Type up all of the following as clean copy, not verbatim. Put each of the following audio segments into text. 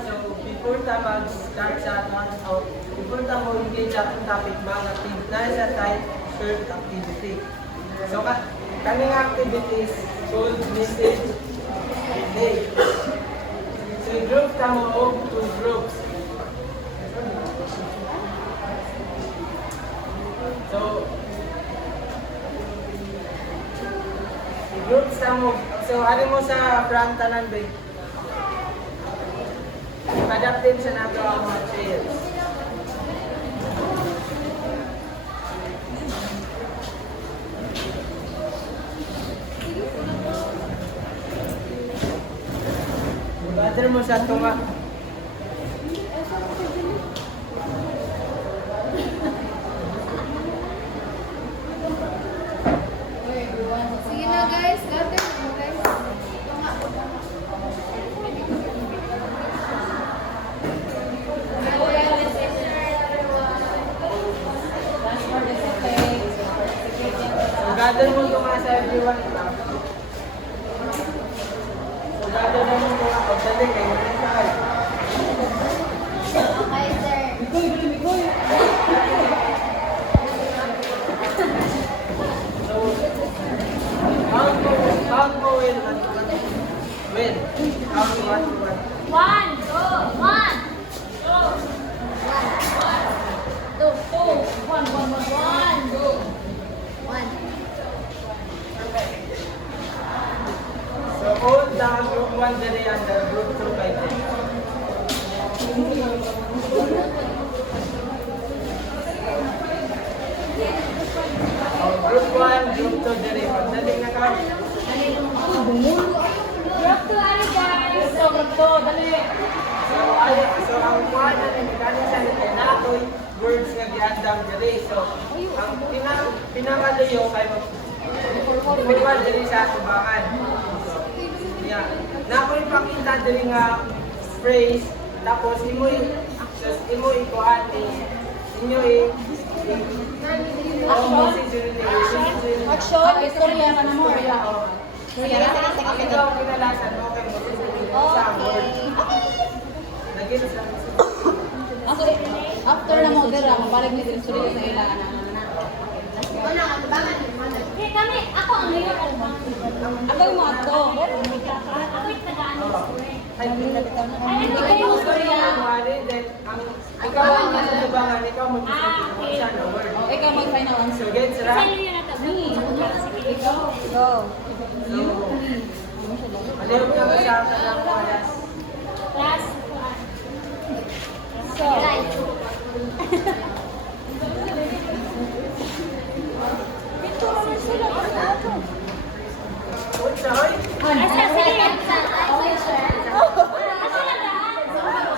so before ta mag-start sa ato, before ta mo engage sa atong topic mga activity na sa type third activity. So kaning activities called message day. So group ta mo og two groups. So groups ta mo. So ari mo sa front tanan ba? Adaptive sa nato ang mga chairs. Gather mo sa tunga. Sige na guys, gather mo guys. So gather mo tunga sa everyone. So gather mo tunga. Pagdali kayo na tayo. Okay sir. Count mo when. When? Count mo what? One, two, one. Two, two. One, two. One. So all the group 1 dali and the group 2 by them. Group 1, group 2 dali. Pagdating na ka. Group two, ano guys? So, group two, dali. So ang mga na mechanics sa nito na ako'y words nga giandam dali. So ang pinakalayo kay mag dali sa tubangan. So yeah. Na ako'y pakita dali nga phrase tapos imo'y ikuan inyo Action, istorya ka na mo. Ikaw kinalasan mo kay mo sa word. Naging sa After na mo dira, mabalik ni diri sa ilang Eh, kami, ako ang mayor. Ako yung mga to. Ako yung tagaan ng school. Ikaw yung storya. Ikaw ang nasusubangan, ikaw mag-isip sa na word. Oh, ikaw mag-final answer. So, gets ra? Sa'yo yun na to. Ikaw. Go. So, aliw ka ba sa akin ng oras? Class. So, What's sa hoy? Asa, sige. okay, sir. Asa na lahat? So, word?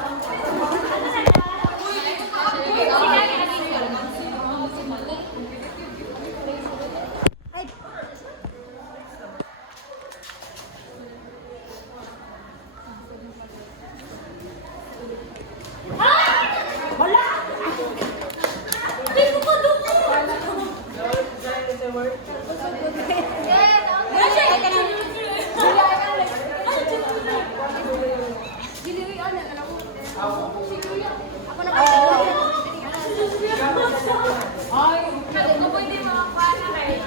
Ako pwede makakuha na kayo.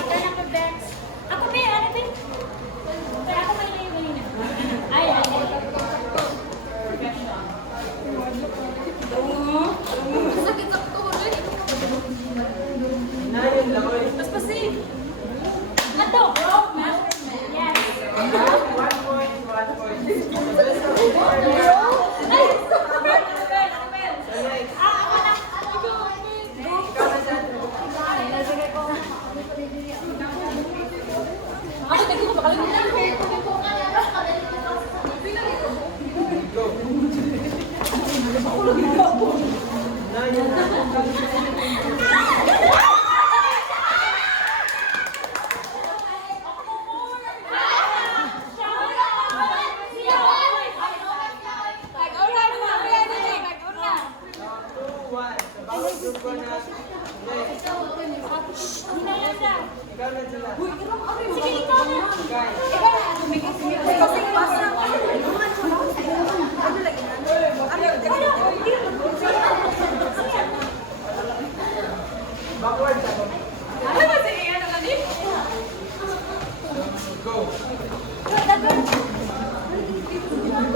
Ikaw na mag-dance. Ako ba, ano ba? Ako may label na. Ay, sakit sa tuhod eh. Inayon lang, oy. Mas pasi. Ato, bro, ma? Yes. 1 point, 1 point. So, Ay, super.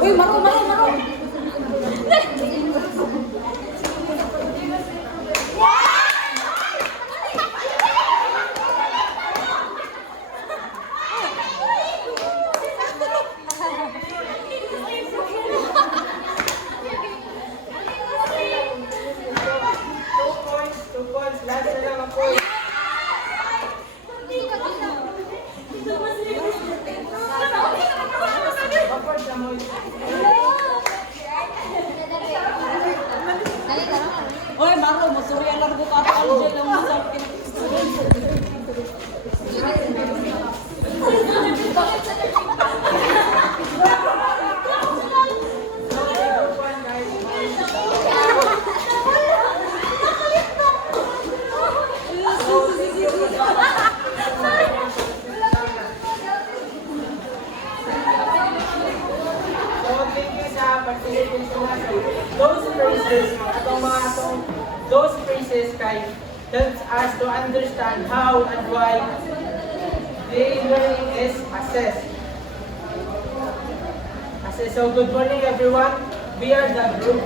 Uy, maro. Two points. Last na lang ang point. Upward sa mo. Uy, maro. Masuri ang largo ka. Ano dyan ang masarap So, thank you sa participation natin. Those phrases kay helps us to understand how and why the learning is assessed. So, good morning everyone. We are the group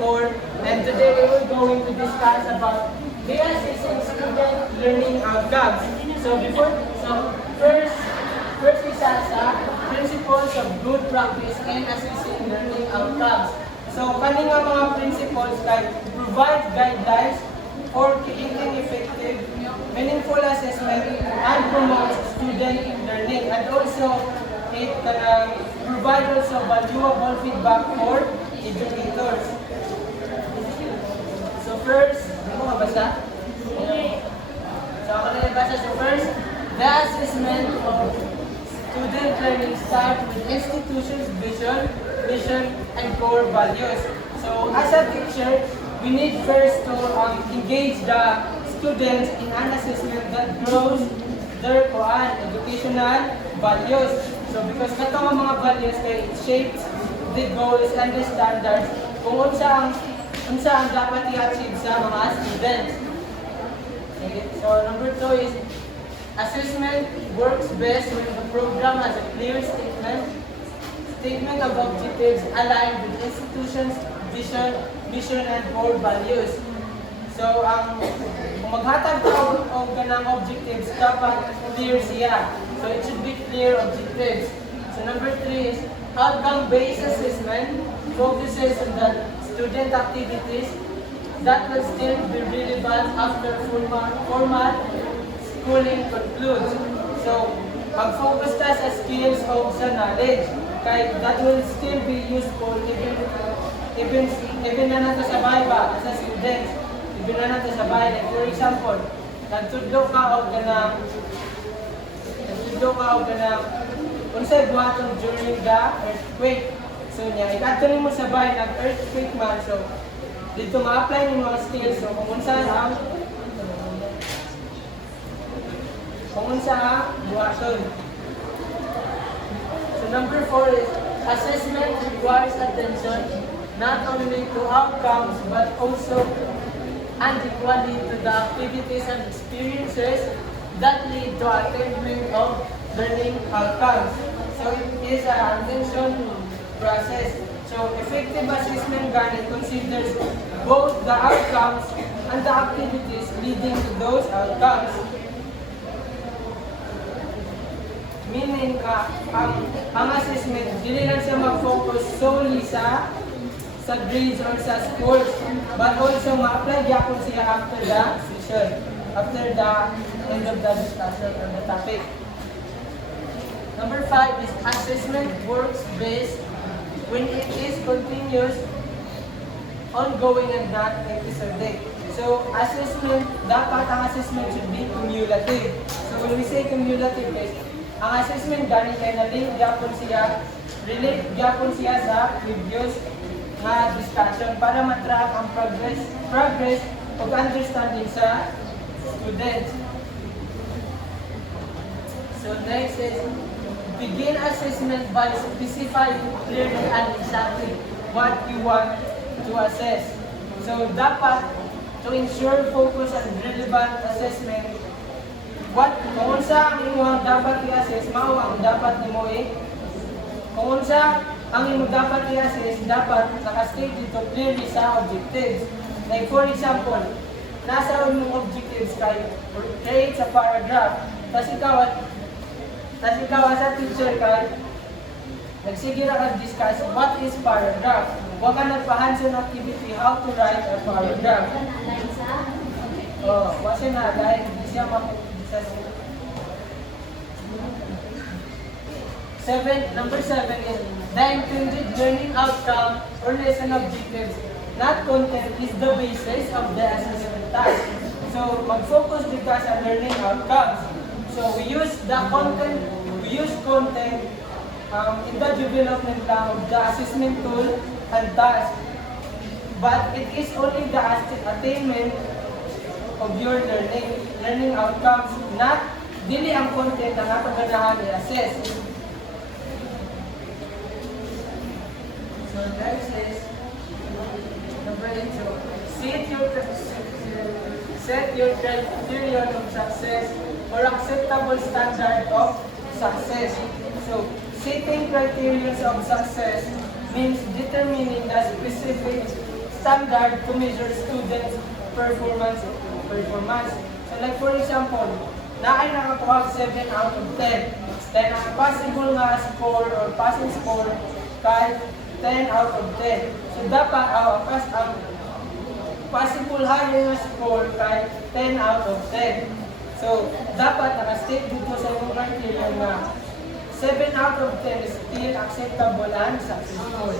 4 and today we will going to discuss about the assessing student learning outcomes. So, first isa sa principles of good practice in assessing learning outcomes. So, kani nga mga principles kay provide guidelines for creating effective, meaningful assessment and promote student learning. And also, it provide also valuable feedback for educators. So first, ano nga basa? So ako na nabasa. So first, the assessment of student learning start with institution's vision, and core values. So as a teacher, we need first to engage the students in an assessment that grows their educational values. So because kato ang mga values kay it shapes the goals and the standards kung unsa ang dapat i-achieve sa mga students. Okay. So number 2 is assessment works best when the program has a clear statement of objectives aligned with institution's vision and core values. So kung maghatag ka og ganang objectives, dapat clear siya. So it should be clear objectives. So number 3 is outcome-based assessment focuses on the student activities that will still be relevant after formal schooling concludes. So mag-focus ta sa skills o sa knowledge kay that will still be useful even na nato sa bahay ba sa students. Even na nato sa bahay. Like for example, nagtudlo ka og ganang unsay buhaton during the earthquake. So niya, ikadto nimo sa bahay nag-earthquake man. So dito ma-apply nimo mga skills. So kung unsa buhaton. So number 4 is assessment requires attention not only to outcomes but also and equally to the activities and experiences that lead to attainment of learning outcomes. So it is an attention process. So effective assessment ganit considers both the outcomes and the activities leading to those outcomes. Meaning ang assessment, dili lang siya mag-focus solely sa grades or sa scores, but also ma-apply gyapon siya after the session, after the end of the discussion on the topic. Number 5 is assessment works best when it is continuous, ongoing, and not episodic. So assessment, dapat ang assessment should be cumulative. So when we say cumulative guys, ang assessment gani kay na-link gyapon siya, relate gyapon siya sa previous na discussion para matrack ang progress o understanding sa students. So next is begin assessment by specifying clearly and exactly what you want to assess. So dapat to ensure focus and relevant assessment, kung unsa ang inyong dapat i-assess, mao ang dapat nimo kung unsa ang imo dapat i-assess, dapat nakastate dito clearly sa objectives. Like for example, nasa imong objectives kay create sa paragraph. Tas ikaw as a teacher kay nagsige ra ka discuss what is paragraph. Wa ka nagpa-hands-on activity how to write a paragraph. Oh, kasi na dahil hindi siya sa number 7 is the intended learning outcome or lesson objectives, not content, is the basis of the assessment task. So, mag-focus dito sa learning outcomes. So, we use content in the development lang of the assessment tool and task. But it is only the attainment of your learning outcomes, not dili ang content na napaganahan i-assess. So next is number 8. So, set your criterion of success or acceptable standard of success. So, setting criterion of success means determining the specific standard to measure students' performance. So like for example, naay nakakuha 7 out of 10. Then ang possible nga score or passing score kay 10 out of 10. So dapat ang possible higher nga score kay 10 out of 10. So dapat naka-state dito sa imong criteria nga 7 out of 10 is still acceptable and successful.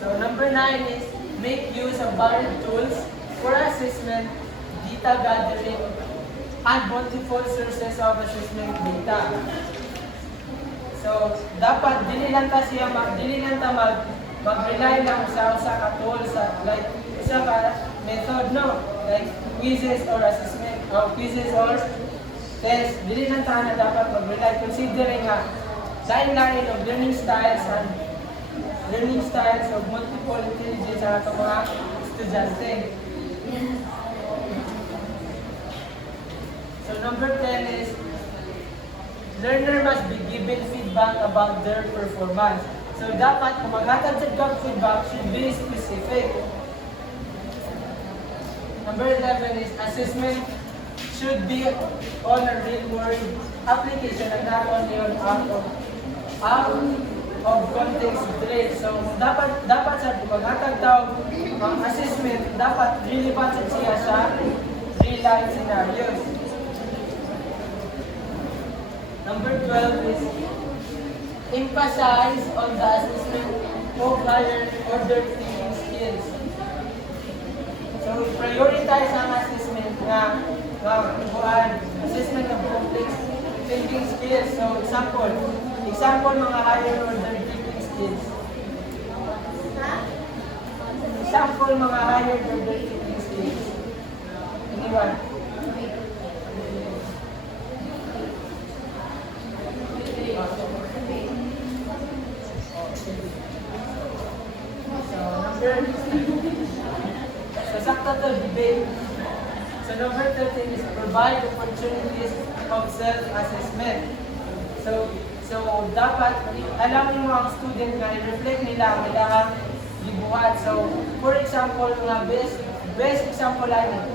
So number 9 is make use of varied tools for assessment, data gathering, and multiple sources of assessment data. So dapat dili lang ta mag-rely lang sa usa ka tools like usa ka method no, like quizzes or assessment or quizzes or test. Dili lang ta na dapat mag-rely considering nga lain-lain of learning styles of multiple intelligence sa ating mga estudyante. So number 10 is learner must be given feedback about their performance. So dapat kung maghatag sa kang feedback should be specific. Number 11 is assessment should be on a real world application and not only on out of context traits. So dapat sa paghatag daw ang assessment dapat relevant siya sa real life scenarios. Number 12 is emphasize on the assessment of higher order thinking skills. So prioritize ang assessment nga assessment of complex thinking skills. So example mga higher order thinking skills. Example mga higher order thinking skills. Anyone? So sakta to debate. So number 13 is provide opportunities of self-assessment. So dapat alamin mo ang student na i-reflect nila ang ilang gibuhat. So for example, mga best example ay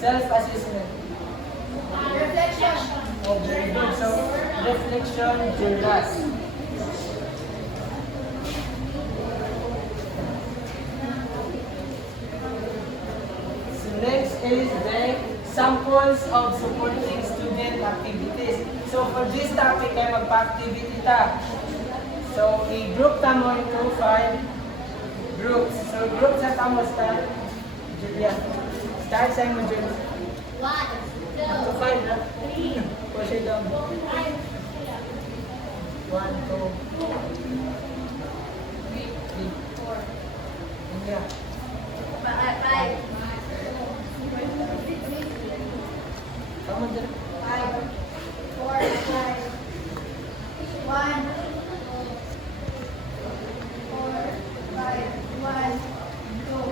self-assessment. Reflection. Oh, very good. So reflection journals. Next is the samples of supporting student activities. So for this topic ay magpa-activity ta. So i-group ta mo into 5 groups. So group sa tamo start. Yeah. Start sa mo dyan. 1, 2, Up to 5 na. 3, Push it down. 1, 2. 3, 4. Yeah. 5. Tama dyan. 5, 4, 5, 1, 2.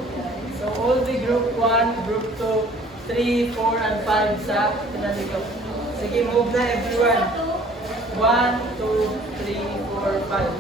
So all the group 1, group 2, 3, 4, and 5 sa pinali ko. Sige, move na everyone. 1, 2, 3, 4, 5.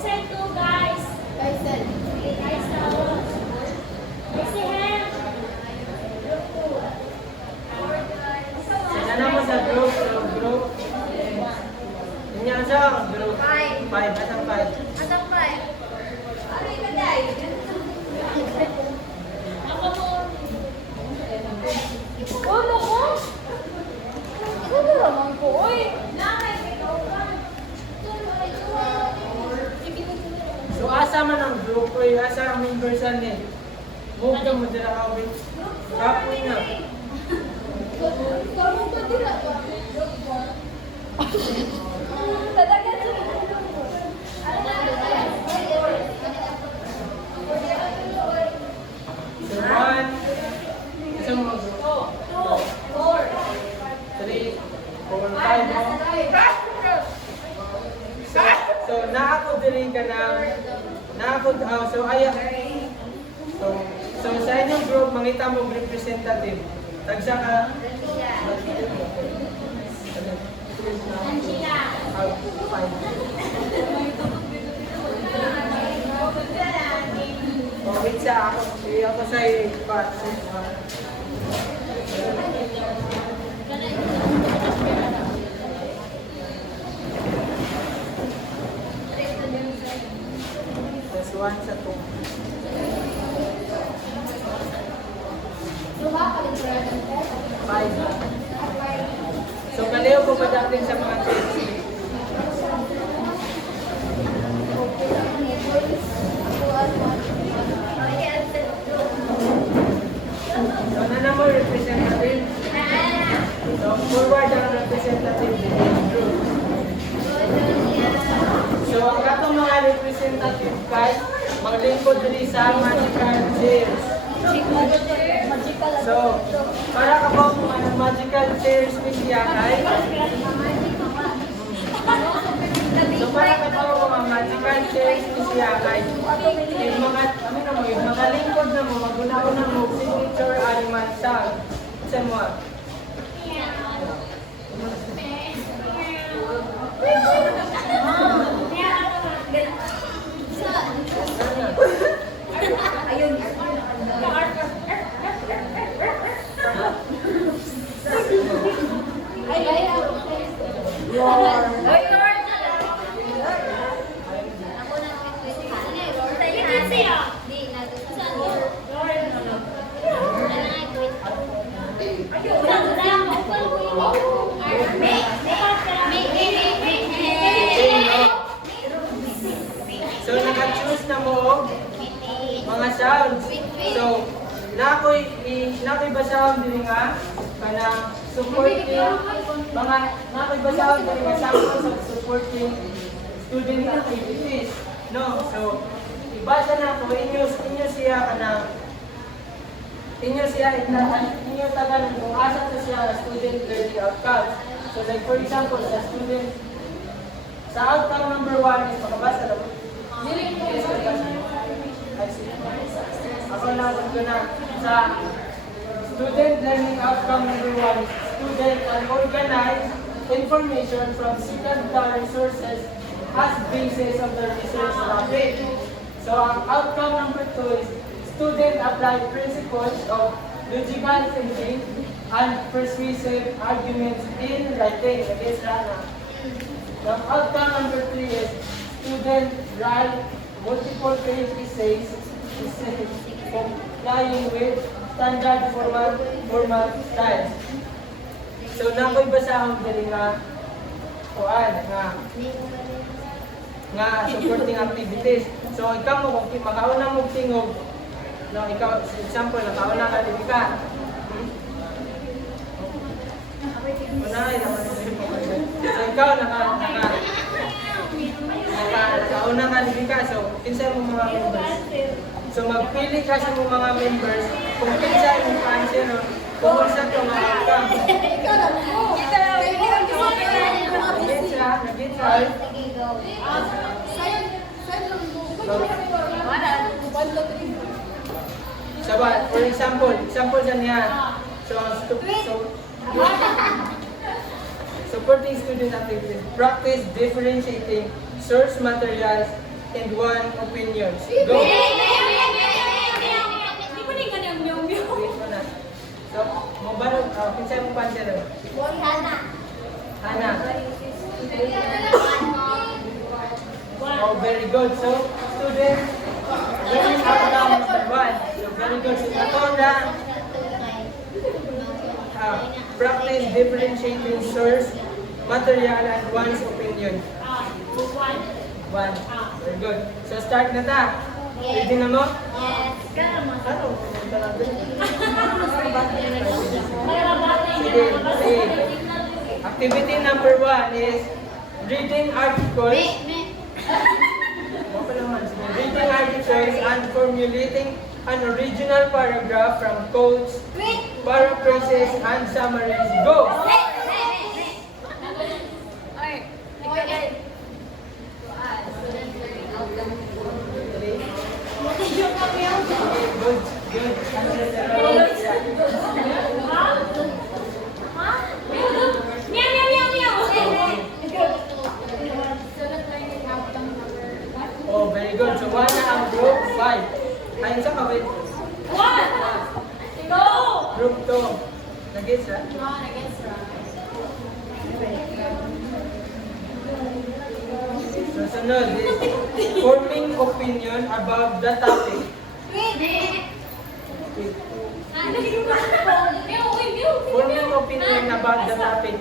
Excited to guys. Guys, si Hen. Sina naman sa group. So, group. Yun yan siya. Group. 5. Asang 5? Ako mo. Ano ko? Ano naman ko? Uy! So, asa man ang group ko, asa ang members ani. Move ka mo dira ka wait. Kapoy na. So, 1. Isa mo group. 3, 4, 5. So, naako diri ka na. Naako, so aya. So sa inyong group, mangita mo representative. Tagsa ka. Angela. Oh, wait sa ako. Ako sa part. Plus 1 sa 2. Five. So, kaliyo po padating sa mga church. So, na mo representative. So, forward ang representative group. So, ang katong mga representative guys, maglingkod diri sa magical chairs. So, para ka ba mga magical chairs ni siya guys? So, para ka ba mga magical chairs ni siya guys? Yung mga lingkod na mo, magunaon na mo, signature animal sound. Sa mo. So, naka-choose na mo mga sounds. So, nakoy ba sound din nga? Kana supporting mga nakoy ba sound din nga sample sa supporting student activities. No, so ibasa na ko inyo siya inyo tagan kung asa to siya student learning outcomes. So like for example, sa outcome number 1 is makabasa na mo. Yes, ako na sa student learning outcome number 1, student can organize information from secondary sources as basis of the research topic. So ang outcome number 2 is student apply principles of logical thinking and persuasive arguments in writing. Against Rana. The outcome number 3 is student write multiple page essays complying with standard format styles. So nakoy basahon diri nga kuan nga supporting activities. So ikaw mo kung makauna mo tingog, no, ikaw example nakauna ka dili ka. Ay, naman so, ikaw, nakauna ka, hindi ka. So, kinsa mo mga members. So, magpili ka sa mga members kung kinsa yung answer, no? Kung sa ito, mga ka. Nag-insa. So, for example dyan yan. Supporting student activities. Practice differentiating source materials and one opinions. Go! Hindi ko rin ganyan yung Wait mo na. So, mabalog, kinsay mo pa siya rin? Hana. Oh, very good. So, students, learning outcome number 1. So, very good. So, Natonda, practice differentiating source, material, and one's opinion. One. Very good. So, start na ta. Ready na mo? Ano? Sige, sige. Activity number 1 is reading articles. Reading articles and formulating an original paragraph from quotes, paraphrases, and summaries. Go! Good, good. Oh, very good. So, 1 na ang group 5. Ayun sa kawit. Group 2. Nag-gets ha? So, sunod is forming opinion about the topic. Forming opinion about the topic. Forming opinion about the topic.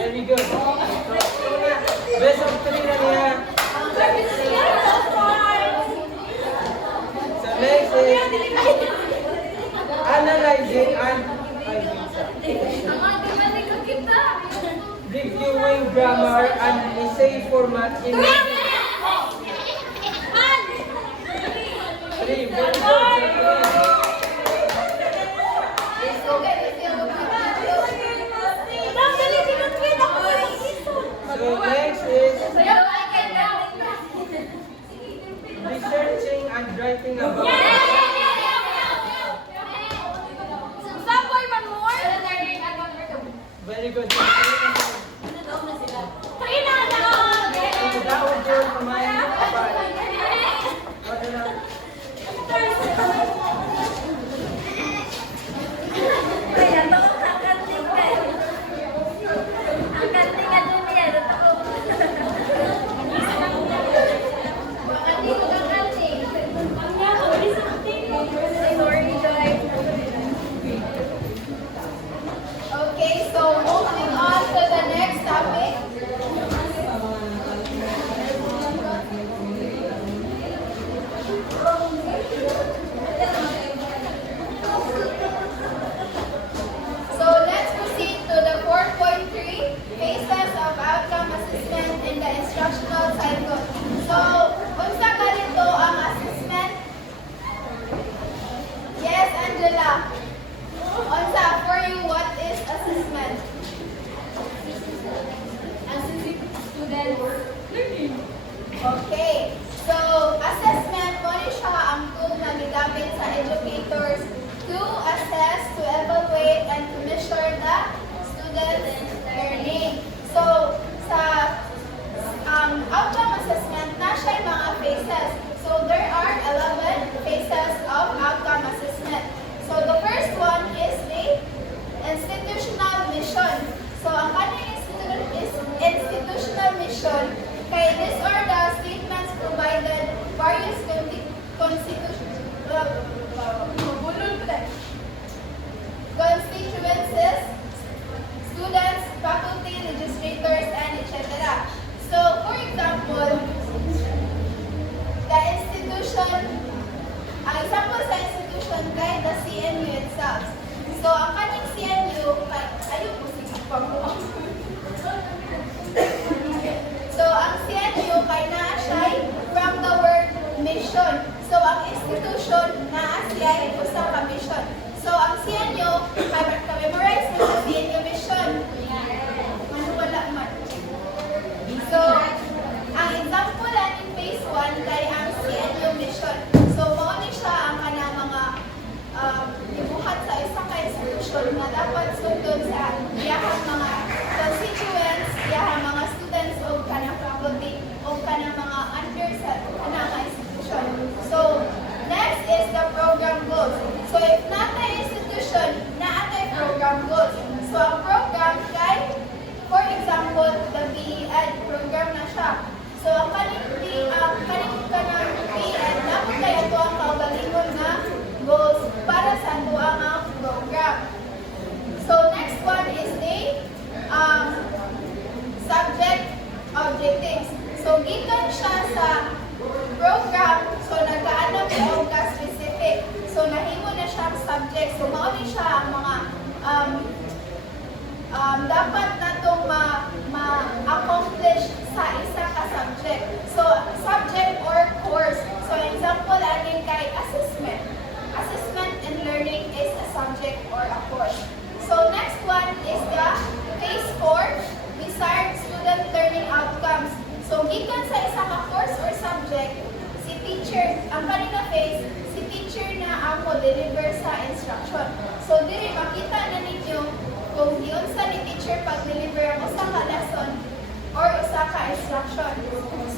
Very good. Best of 3 na niya. So next is analyzing and reviewing grammar and essay format in three. Very good. So next is researching and writing about. Very good. Daw din kumain pa. Wala na. Okay, so moving on to institution na dapat sundon sa iyahang mga constituents, iyahang mga students o kanang faculty o kanang mga under sa kanang institution. So, next is the program goals. So, if natay institution, naatay program goals. So, ang program kay, for example, the BEd program na siya. So, ang kaning kanang BEd, dapat kay ito ang kaugalingon na goals para sa ito ang program. So, next one is the subject objectives. So, gikan siya sa program, so nagkaanap ko ka specific. So, nahimo na siyang subject. So, mauni siya ang mga dapat natong ma-accomplish sa isa ka subject. So, subject or course. So, example, aning kay assessment. Assessment and learning is a subject or a course. So, next one is the phase 4, desired student learning outcomes. So, gikan sa isa ka course or subject, si teacher, ang kanina phase, si teacher na ang mo-deliver sa instruction. So, diri makita na ninyo kung yun sa ni teacher pag-deliver ang usa ka lesson or usa ka instruction.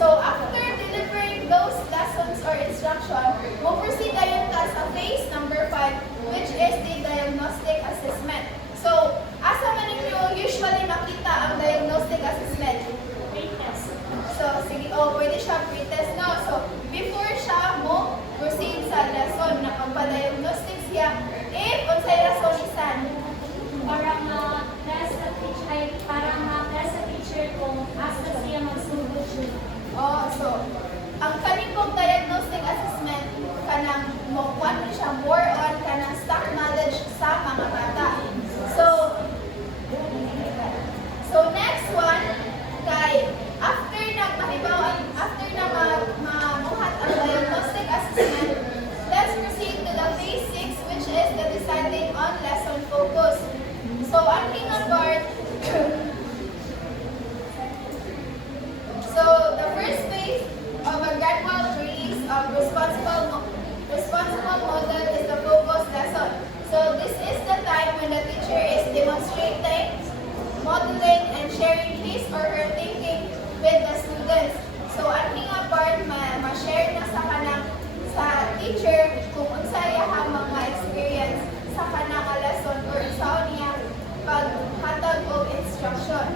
So, after delivering those lessons or instruction, mo-proceed ayon ka sa phase number 5, which is the diagnostic assessment. So, asa man ninyo usually makita ang diagnostic assessment? Pretest. So, sige, pwede siya pretest, no? So, before siya mo proceed sa lesson, nakapadiagnostic siya, if unsay rason isan, Para ma-test sa teacher, kung asa siya magsugod siya. so, ang kaning kong diagnostic assessment, kanang mo-kwan siya more on kanang stock knowledge sa mga bata. So next one, kay after na mamuhat ang diagnostic assessment, let's proceed to the phase 6, which is the deciding on lesson focus. So, ang part, so the first phase of a gradual release of responsible model is the focus lesson. So, this is the time when the teacher is demonstrating, modeling, and sharing his or her thinking with the students. So, ang part, ma-share na sa teacher kung unsay ang mga experience sa kanang lesson or sa niya paghatag og instruction.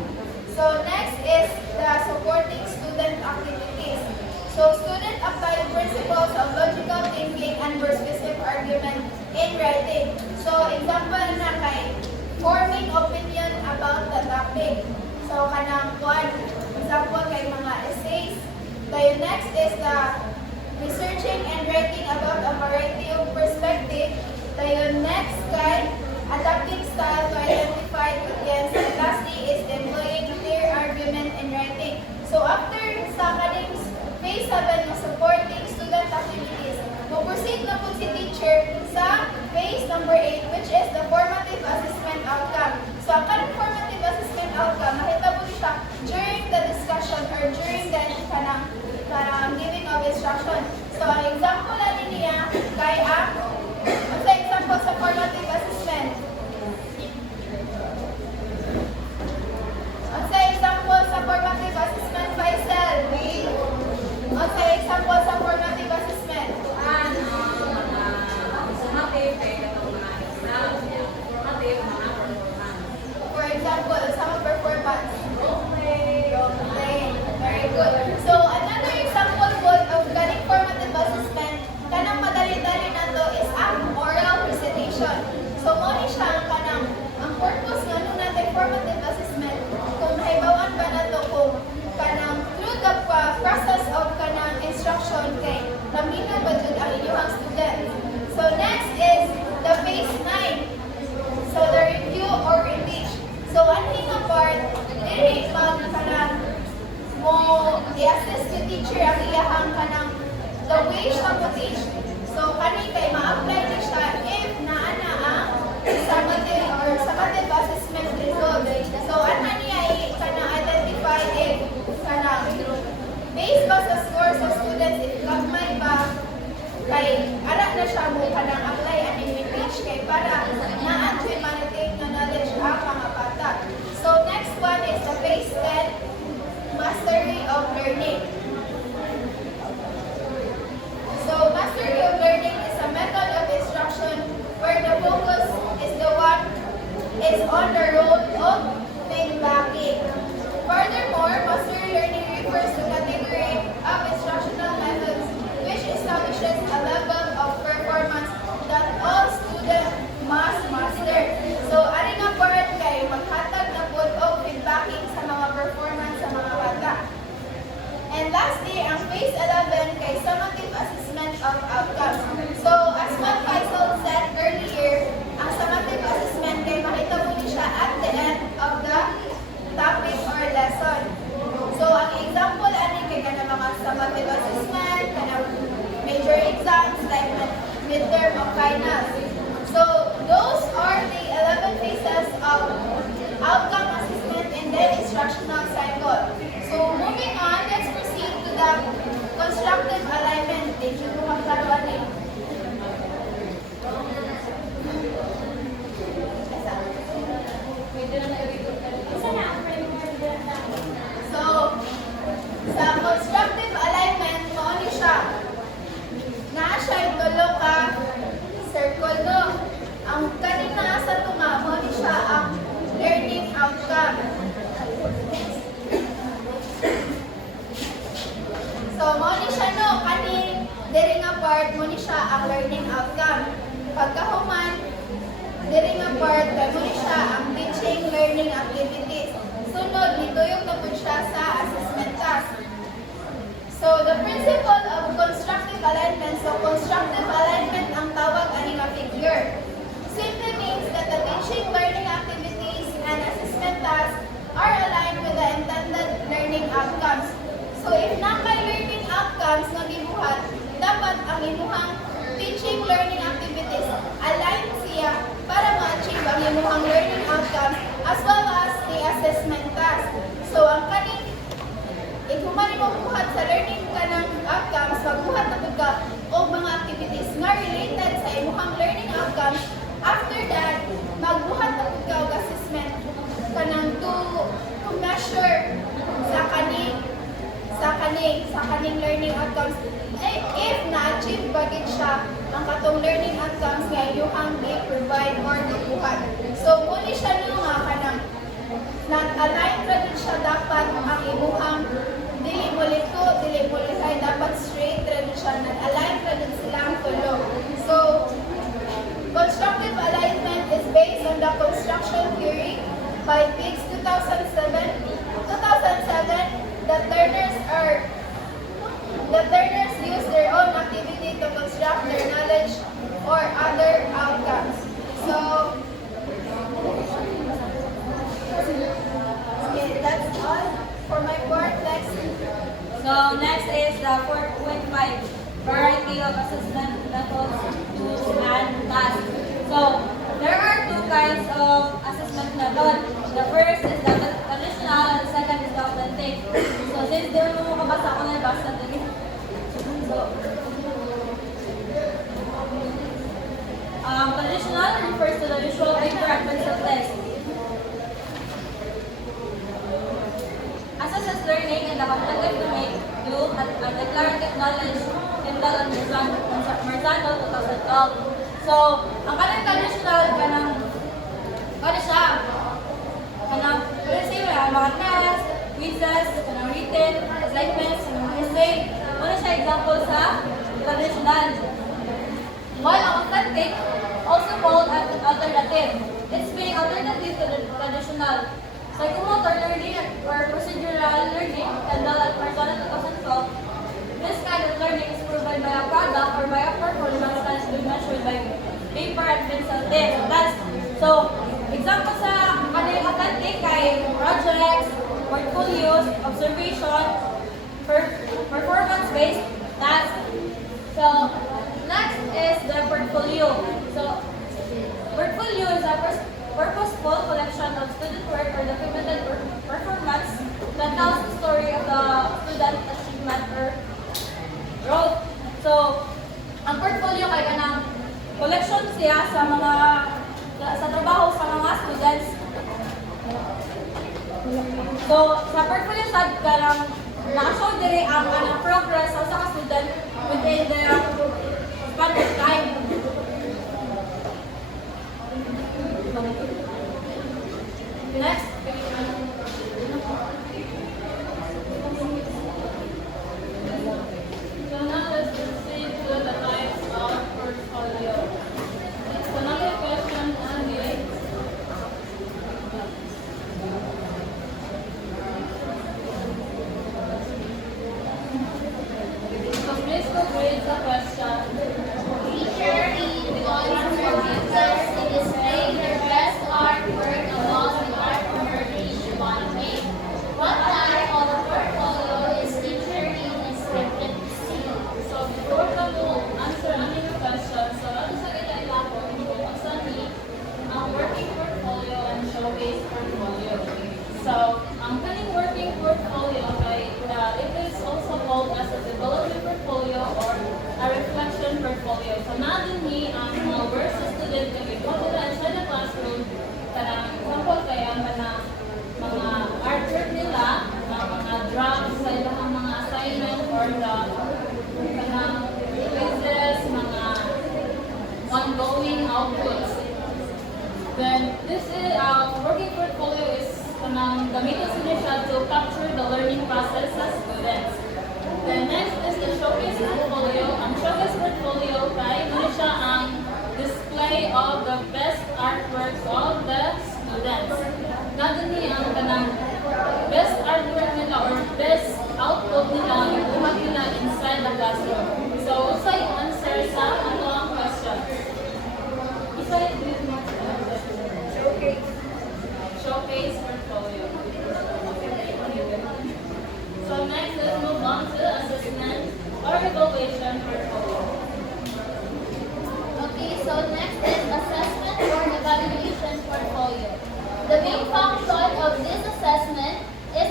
So, next is the supporting student activities. So, student apply the principles of logical thinking and persuasive argument in writing. So, example na kay forming opinion about the topic. So, kanang one example kay mga essays. The next is the researching and writing about a variety of perspective. The next kay adapting style to identify audience. And lastly is employing clear argument in writing. So, after sa kaning phase 7 ng supporting student activities, mag-proceed na po si teacher sa phase number 8, which is the formative assessment outcome. So, ang kanang formative assessment outcome, mahitabo siya during the discussion or during the kanang giving of instruction. So, ang example na niya kay sa example sa formative assessment. Sa example sa formative assessment, Faisal. Sa example sa formative assessment. For example, sa mga performance. Okay. Very good. So, another example po of galing formative assessment, kanang madali-dali na to is ang oral recitation. So, mo ni siya ang purpose nga nung natin formative assessment, kung naibawan ba na to kung kanang through the process of kanang instruction kay lamina ba dyan ang inyong student. So, next is the phase 9. So, the review or reteach. So, ang hinga part, dili mag kanang mo i-assist yung teacher ang iyahang kanang the way siya mo teach. So, kani kay ma-apply na siya if naana ang summative assessment result. So, ano niya kanang identify if kanang based ba sa scores of students, if kagmay ba kay anak na siya mo kanang apply and i-teach kay para na-attribute report kay mo siya ang teaching learning activities. Sunod, nituyok na po siya sa assessment task. So, the principle of constructive alignment. So, constructive alignment ang tawag ani nga figure. Simply means that the teaching learning activities and assessment tasks are aligned with the intended learning outcomes. So, if nakay learning outcomes nga gibuhat, dapat ang imuhang teaching learning activities align siya para ma-achieve ang imuhang learning outcomes as well as the assessment task. So, ang kaning ikuman mo buhat sa learning ka ng outcomes, magbuhat na ka o mga activities nga related sa imuhang learning outcomes. After that, magbuhat na ka og assessment kanang to measure sa kaning learning outcomes. If na-achieve ba gid siya ang katong learning outcomes nga inyong i-provide or gibuhat. So, muli siya nyo nga kanang nag-align ra din siya dapat ang imuhang dili mo likay dapat straight ra din siya, nag-align ra din sila ang tulo. So, constructive alignment is based on the construction theory by Biggs 2007 that learners use their own activity to construct their knowledge or other outcomes. So, okay, that's all for my part. Next. So next is the 4.5 variety of assessment methods, tools, and tasks. So there are two kinds of assessment method. The first is the traditional and the second is the authentic. So since di mo makabasa ko na basta din. So traditional refers to the usual paper and pencil test. Assesses learning in the cognitive domain, you at declarative knowledge, Kendall and Marzano, 2012. So, ang kanang traditional, kanang siya, kanang, let's say, mga tests, quizzes, kanang written, assignments, essay, muna siya example sa traditional. While ang authentic, also called alternative. It's being alternative to the traditional. Psychomotor learning or procedural learning, Kendall at Marzano 2012. This kind of learning is provided by a product or by a performance that is being measured by paper and pencil test. So, example sa kanang authentic kay projects, portfolios, observation, performance-based tasks. So, next is the portfolio. So, portfolio is a purposeful collection of student work or documented performance that tells the story of the student achievement or growth. So, ang portfolio kay kanang collection siya sa mga sa trabaho sa mga students. So, sa portfolio sad kanang naka-show diri ang kanang progress sa usa ka student within their span of time. Next. So now let's proceed to the types of portfolio. So another question again. So please go read the question. Teacher in wants her pupils to display their best artwork along with art properties she want to make. What type of portfolio is teacher in expected to see? So before ka mo answer ang inyong question, so ano sa kailangan ko kung saan ni ang working portfolio and showcase portfolio. So ang kaning working portfolio kay it is also called as a development portfolio or a reflection portfolio. So natin ni ang mga work sa student kung ipapila sa the classroom kanang example kaya mga artwork nila, mga drafts sa ilang mga assignment or the kanang quizzes, mga ongoing outputs. Then this is working portfolio is kanang gamitin sa siya to capture the learning process sa students. Then next is the showcase portfolio. Ang showcase portfolio kay ano siya ang display display of the best artworks of the students. Nandun niya ang kanang best artwork nila or best output nila ang buhat nila inside the classroom. So, usay answer sa ano ang question. Showcase portfolio. So next, let's move on to assessment or evaluation portfolio. Okay, so next is assessment or evaluation portfolio. The main function of this assessment is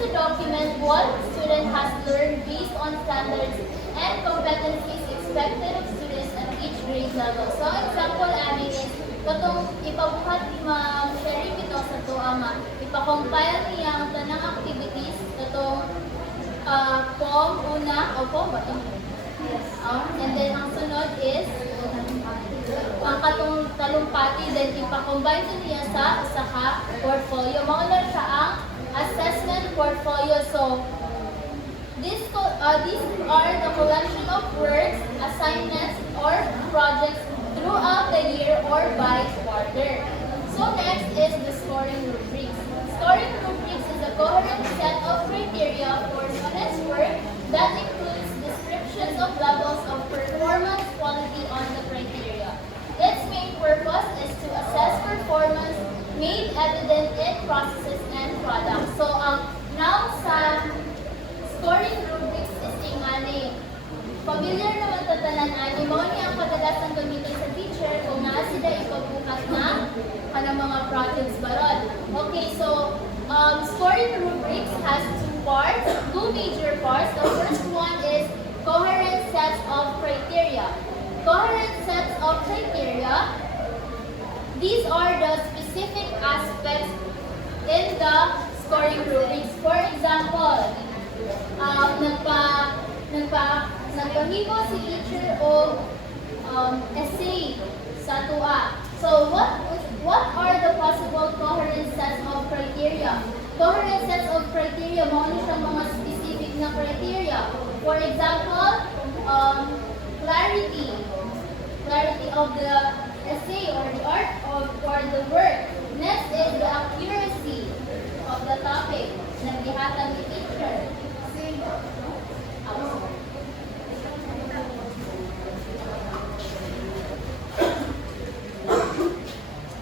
to document what student has learned based on standards and competencies expected of students at each grade level. So example amin is katong ipabuhat ni Ma'am Sherry ito sa to ama. Ipa-compile niya ang tanang activities katong POM una o POM ba to? Yes. And then ang sunod is ang katong talumpati, then ipa-combine ko niya sa usa ka portfolio. Mauna siya ang assessment portfolio. So these are the collection of works, assignments, or projects throughout the year or by quarter. So next is the scoring rubrics. Scoring rubrics is a coherent set of criteria for students' work that includes descriptions of levels of performance quality on the criteria. Its main purpose is to assess performance made evident in processes and products. So now sa scoring rubrics is ingani. Familiar naman tatanan ani mo ni ang kadalasan gamitin sa teacher kung naa sila ipagbukas na kanang mga projects baron. Okay, so scoring rubrics has two major parts. The first one is coherent sets of criteria. Coherent sets of criteria, these are the specific aspects in the scoring rubrics. For example, nagpahimo si teacher o essay sa tuwa. So what are the possible coherent sets of criteria? Coherent sets of criteria, mao ni siyang mga specific na criteria. For example, clarity of the essay or the art or the work. Next is the accuracy of the topic na gihatag ni teacher.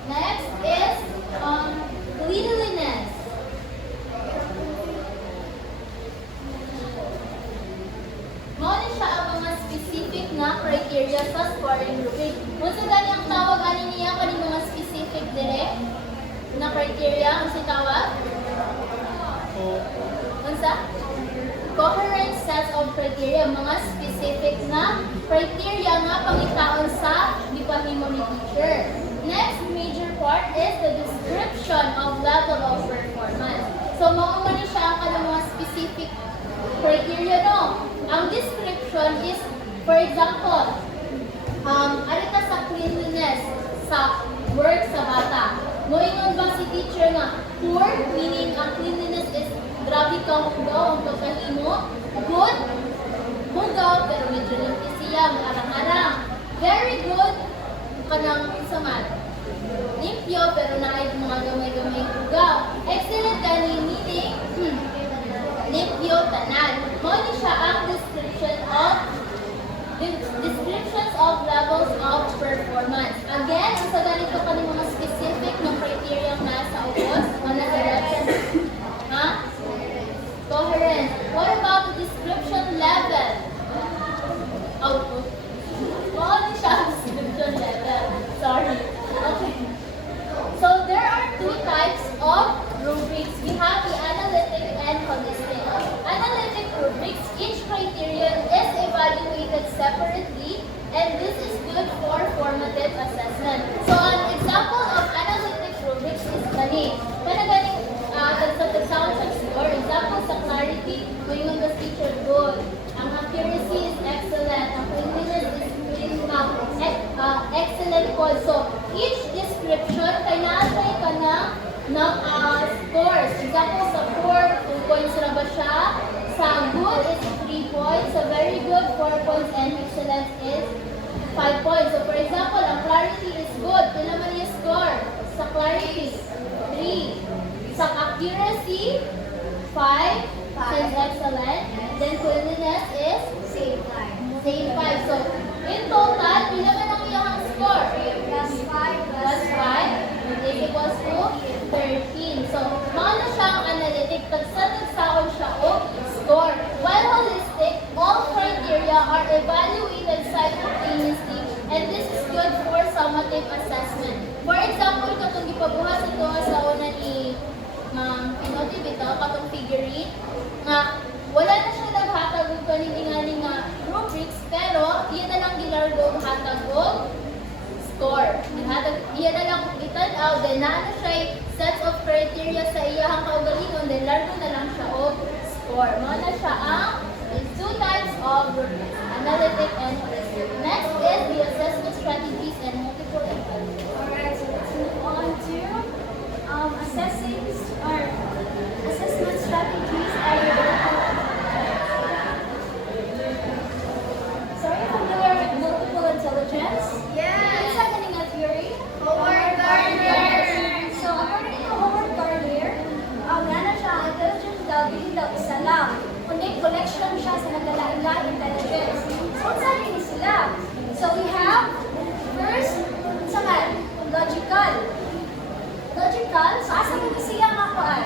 Next is cleanliness. Mao ni siya ang mga specific na criteria sa scoring rubric. Kung sa gani ang tawag ani niya kaning mga specific dire na criteria ang tawag? Unsa? Coherent sets of criteria, mga specific na criteria nga pangitaon sa gipahimo ni teacher. Next major part is the description of level of performance. So mao man ni siya ang kanang mga specific criteria no. Ang description is, for example, arita sa cleanliness sa work sa bata. Moingon ba si teacher nga poor, meaning ang cleanliness is grabe ka hugaw ang pagkahimo. Good, hugaw pero medyo limpi siya, maarang-arang. Very good, kanang saman. Limpyo pero naay mga gamay-gamay hugaw. Excellent gani meaning limpyo tanan. Mo ni siya ang descriptions of levels of performance. Again, ang sa ganito kaning mga specific na criteria nga sa ubos o na direction. Ha? Coherent. What about the description level? Output. Mo ni siya ang description level. Sorry. Okay. So there are two types of rubrics. We have the analytic and holistic. Analytic rubrics, each criterion is evaluated separately, and this is good for formative assessment. So an example of analytic rubrics is gani. Ganing sa score. Example sa clarity, moingon ba teacher good. Ang accuracy is excellent. Ang cleanliness is excellent code. So each description kay naatay ka ng scores. Example sa 4, 2 points na ba siya? Sa good is 3 points. Sa very good, 4 points. And excellent is 5 points. So for example, ang clarity is good. Pila man yung score sa clarity? 3. Sa accuracy, 5. Since excellent. Then cleanliness is? Same time. Same 5. So in total, pila man ang iyang score? Plus 5 Plus 5 is equals to 13. So, maano siyang analytic, tagsa-tagsaon siya o score. While holistic, all criteria are evaluated simultaneously and this is good for summative assessment. For example, katong gipabuhat ito sa una ni Ma'am Pinoy bitaw, katong figurine, nga wala na siya naghatag og kaning nga rubrics, pero iyan na lang gilargo hatag og score. Iyan na lang itan out, then naano siya sets of criteria sa iyahang kaugalingon, then largo na lang siya og score. Mao na siya ang two types of rubrics, analytic and holistic. Next is the assessment strategies and multiple evaluations. Alright, so let's move on to assessing or assessment strategies and so are you familiar with multiple intelligence? Yes. What's happening at theory? Howard Gardner. So according to Howard Gardner, nana siya ang intelligence daw dili daw isa lang. Kundi collection siya sa nagalain-lain intelligence. So saan ini sila? So we have first, sa logical. Logical, so asa mo siya makuan?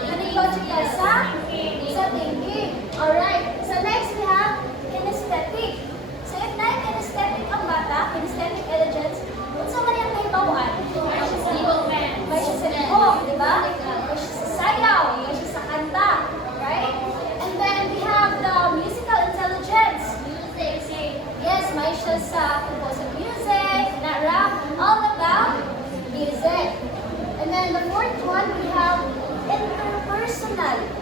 Kaning logical sa thinking. Alright. So next we have kinesthetic. So if na kinesthetic ang bata, kinesthetic intelligence, unsa man yung nahibawan? May siya sa liho, di ba? May siya sa sayaw, may siya sa kanta. Right? And then we have the musical intelligence. Yes, may siya sa compose of music, na rap, all about music. And then the fourth one, we have interpersonal.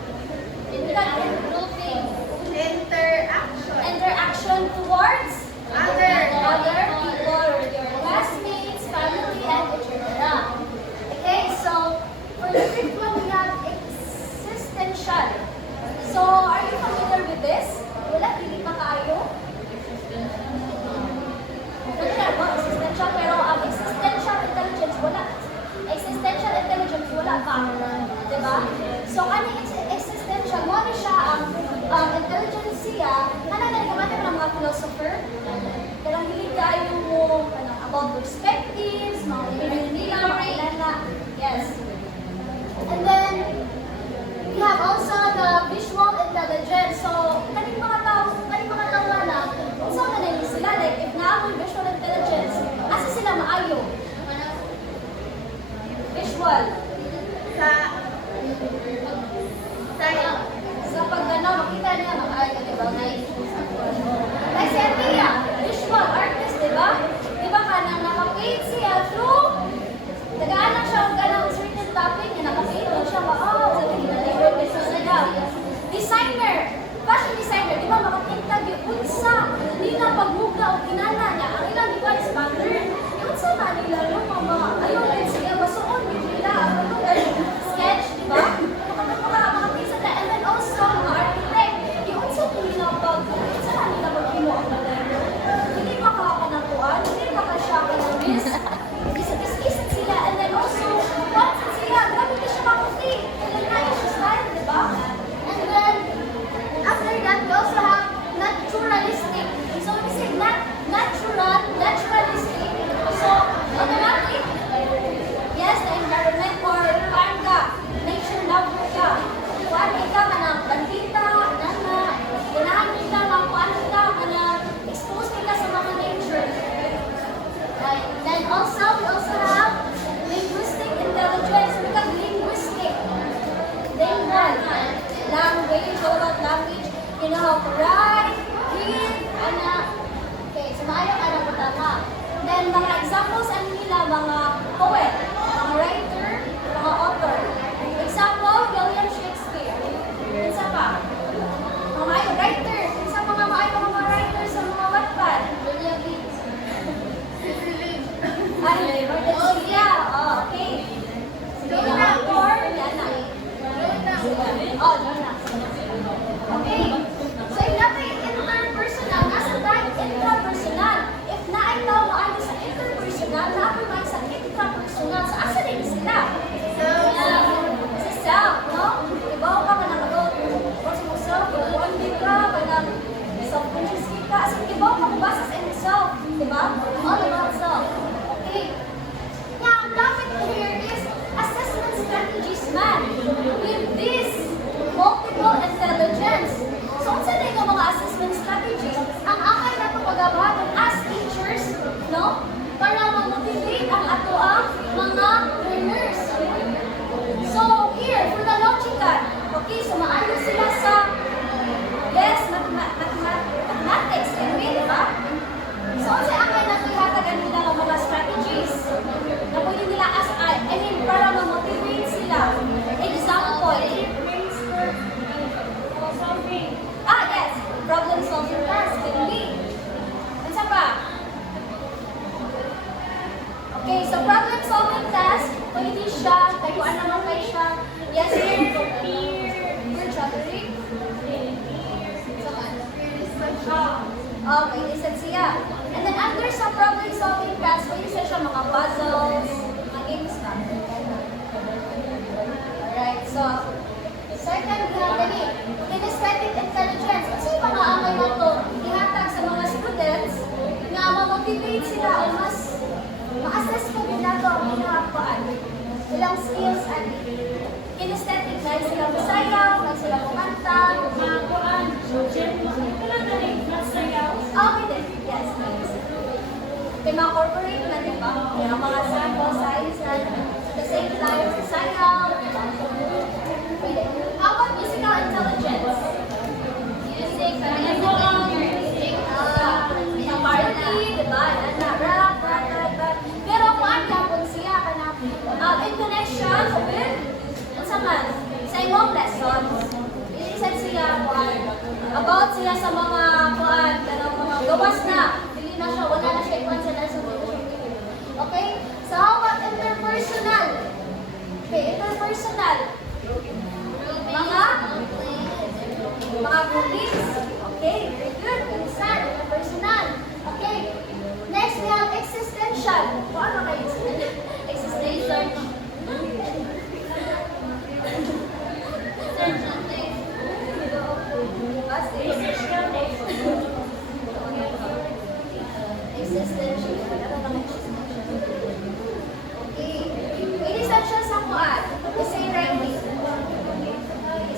Interaction towards other people, or your classmates, family, and etc. Okay, so for the fifth one, we have existential. So, are you familiar with this? Wala, hindi pa kayo? Familiar mo, existential, pero ang existential intelligence, wala. Existential intelligence, wala pa. Diba? So, ano yung existential? Mo siya ang intelligence siya, ano na nagkamata ng mga philosopher? Pero hindi kayo mo about perspectives, mga opinion nila, mga ilana. Yes. And then, we have also the visual intelligence. So, kaning mga tao na, kung saan na nila sila, like, if naamoy visual intelligence, asa sila maayo? Visual. Sa pag makita niya, maayo, di ba? Like si Atia, visual artist, di ba? Di ba ka na nakapaint siya through, nag-aanak siya ang ganang certain topic, na nakapaint siya, wow, designer, fashion designer, di ba makapintag yung unsa, hindi na pagmugna o kinana niya, ang ilang di ba is pattern, yung unsa na nila, yung mga, ayun din siya, masuon din nila, sketch, di ba? Makapisa na, and then also, mga architect, yung unsa din nila pag, unsa na nila pag-imo ang modelo, hindi makakanakuan, hindi makasya ka ng risk, isa-isa sila, and then also, concept sila, grabe na siya makuti, ilan kaya siya style, di ba? And then, after that, we also have naturalistic. So, we say naturalistic. So, automatic, yes, the environment or parang ka, nature lover ka. Kuhaan ka na bandita, nana, ganahan ka, makuhaan ka, na expose ka sa mga nature. Right. Then also, we also have linguistic intelligence. Because linguistic, language, all about language, you know how to write, read, okay, so maayong po tama. Then, mga examples, ano nila, mga poet, mga writer, mga author. Example, William Shakespeare. Isa pa, mga maayong writer. Isa pa mga maayong mga writer sa mga Wattpad. William Leeds. Ay, okay. Sige, yung author, yan na. Oh, Jonah. Okay. So, if natin interpersonal, nasa tayo intrapersonal. If ready siya, taguan naman kayo siya. Yes, sir. Peer chattering. Okay, listen siya. And then after some problem solving tasks, pwede siya mga puzzles, mga games na. Alright, so, second gani, kinesthetic intelligence. Kasi yung mga amay na to, ihatag sa mga students na ma-motivate sila o mas ma-assess ko nila to ang ginahapaan. Ilang skills at kinesthetic na sila masayaw, na sila kumanta, Mga kuan, kailan na rin masayaw. okay din, yes. May mga corporate na, di ba? May mga sample size na at the same time, sayaw. Pwede. How about musical intelligence? Music, Sa party, di ba? Rap. Pero kuan yapon siya ka na in connection with sa man, sa imong lessons. Ilisan siya kuan about siya sa mga kuan, pero mga gawas na. Dili na siya, wala na siya ikuan sa lesson. Okay? So how about interpersonal? Okay, interpersonal. Mga groupings. Okay, very good. Understand, interpersonal. Okay. Next, we have existential. Paano kayo? Existential. Existential. Okay. Existential sa kuan. Say writing.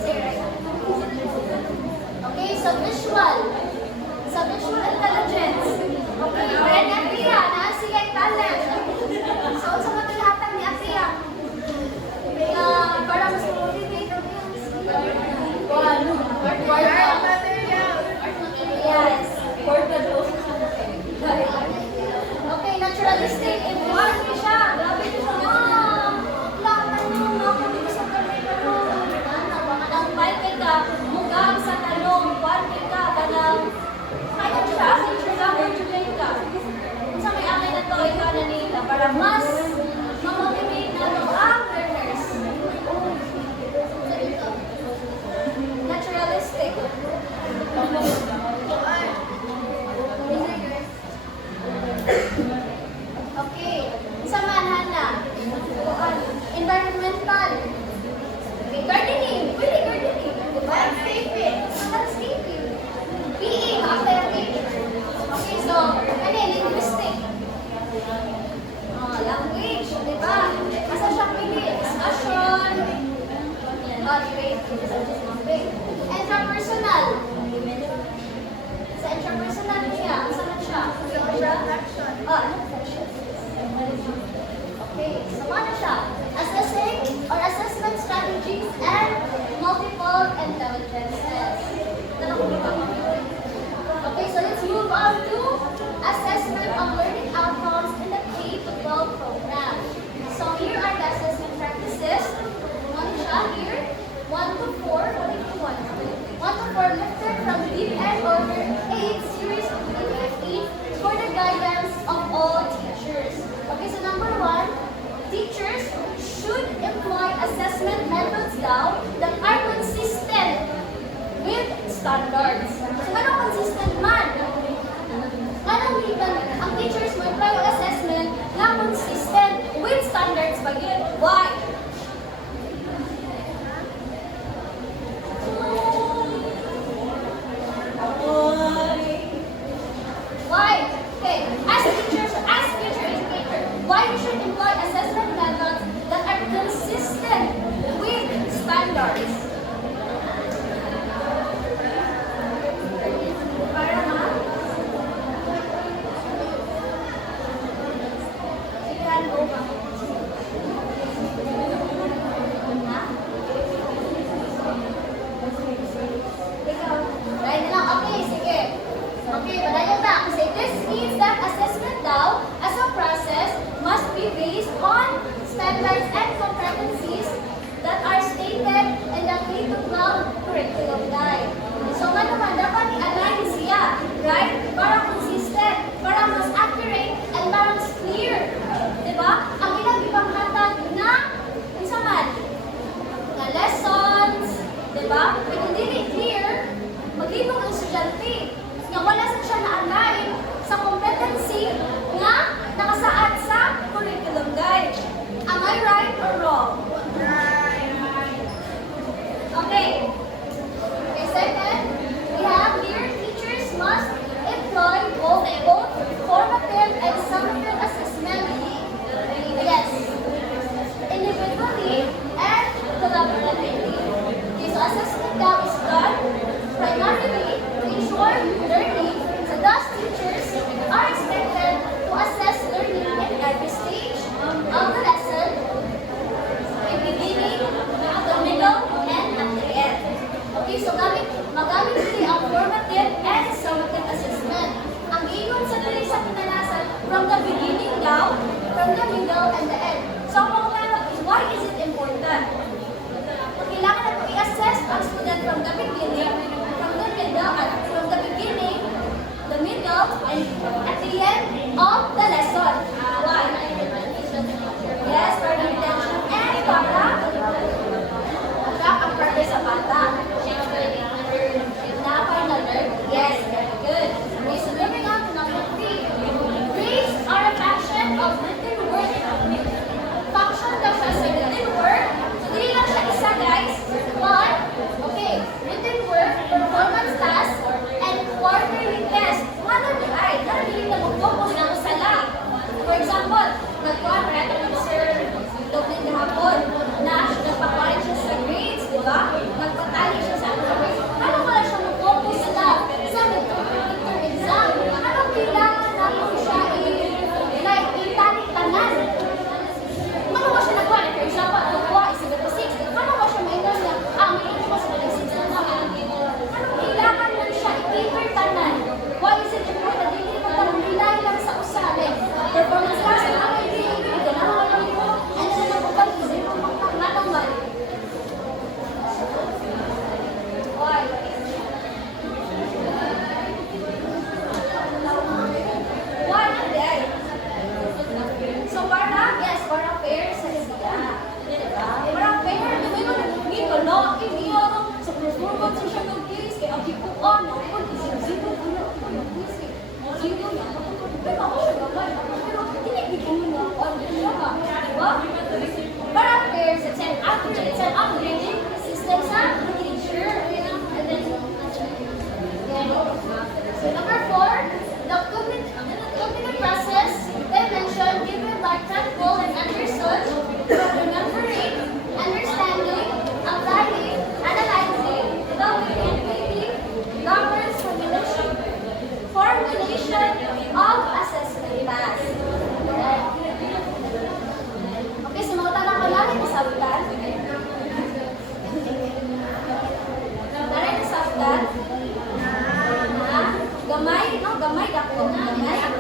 Say writing. Okay, so visual. Sa visual intelligence. Okay, kaya ni Atia, na siya yung talent. So, sa matulhatang ni Atia, para mas motivate ang yes. Okay, naturalistic. Involved niya siya. Grabe siya. Lahat ng ako dito sa talent. Ang palpay ka, mugam sa talong, palpay ka, kanang kaya siya, teacher ka, or tulay ka. Kung sa may amay na to, ikaw na nila, para mas ma-motivate na to ang learners. Naturalistic. Okay, sa manhana, environmental. Okay, gardening. Pwede gardening. Diba? Landscaping. Landscaping. PE, after nature. Okay, so, ano linguistic. Language, diba? Asa siya pili? Discussion. Debate. Intrapersonal. Sa intrapersonal niya, asa na siya? Interaction. Interaction. Okay, so ano siya? Assessing or assessment strategies and multiple intelligences. Okay, so let's move on to assessment of learning outcomes in the K-12 program. So here are the assessment practices. Ano siya here? 1 to 4. What is 1? 1 to 4 lifted from deep end order 8 series of 2015 for the guidance of all teachers. Okay, so number 1, teachers should employ assessment methods daw that are consistent with standards. So, ano consistent man? Ano liban ang teachers mo employ assessment na consistent with standards ba yun? Why? Why? Okay, as teachers, as future educators, why we should employ assessment methods that are consistent with standards? Para ma? Sige, ano ba? or wrong? Okay. Okay, second, we have here teachers must employ both formative and summative assessment. Yes. Individually and collaboratively. This assessment now is done primarily to ensure learning, so thus teachers are expected to assess learning at every stage of the lesson, the beginning, the middle, and at the end. Okay, so magamit sila ang formative and summative assessment. Ang giingon sa tuloy sa kinalasan from the beginning down, from the middle, and the end. So, ang mga tanong is, why is it important? Kailangan natin i-assess ang student from the beginning, from the middle, and at the end of the lesson. Why? Yes, for the retention and para ang purpose sa bata. Na-learn? Yes, very good. Okay, so moving on to number 3. Grades are a function of written work. Function daw siya sa written work. So, dili lang siya isa, guys. But, okay, written work, performance task, and quarterly test. Ano ay? Narinig na mag-focus na sa lang. For example, nag-contract ng Sir Dr. Hapon na nagpapalit siya sa grades, di ba? Nagpatali siya sa grades. Ano pala siya mag-focus lang sa midterm exam? Anong kailangan natin siya itali-tanan? Ano ba siya nagwa? For example, nagwa is 76. Ano ba siya maingon niya? Maingon mo sa 76 na naman. Anong kailangan mo siya i-tanan? Why is it important? Hindi mo parang rely lang sa usalit. Performance class, ano yung ito na naman mo? Ano na lang upang isip mo magpangalaman? Why? Why not there? So para, yes, para fair sa sila. Para fair, hindi ko no, hindi ako sa performance siya mag-case, kaya ang kipuan, ako, zero, zero na, pero ako siya gawin, pero hindi ko na, ano siya ba? Diba? Para fair, it's an upgrading system sa teacher. And then, so number 4, the cognitive process dimension given by Crackle and Anderson from remembering, understanding, applying, analyzing, developing, creating, governs formulation of assessment task. Okay, so mga tanong ko lang ito sa ulan. Narin sa ulan. Gamay, no? Gamay dako. Gamay.